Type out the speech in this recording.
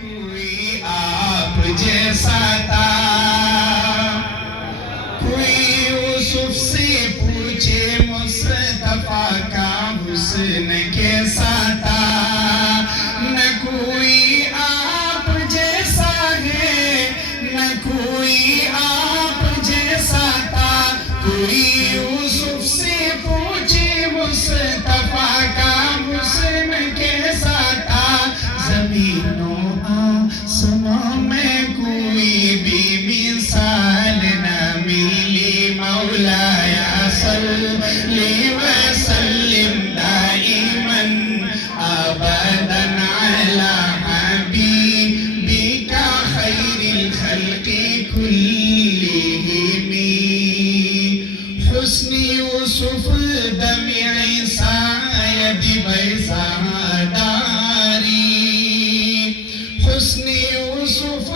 کوئی آپ جیسا تھا کوئی یوسف سے پوچھے مصطفیٰ کا حسن کیسا تھا نہ کوئی آپ جیسا ہے نہ کوئی آپ جیسا تھا کوئی یوسف سے پوچھے مصطفیٰ کا حسن کیسا تھا زمین و آسمان میں کوئی بھی مثال نہ ملی مولایا صلی وسلم دائما ابدا علی حبیبک خیر الخلق کلہم حسن یوسف دمع ساید بیضا داری حسن یوسف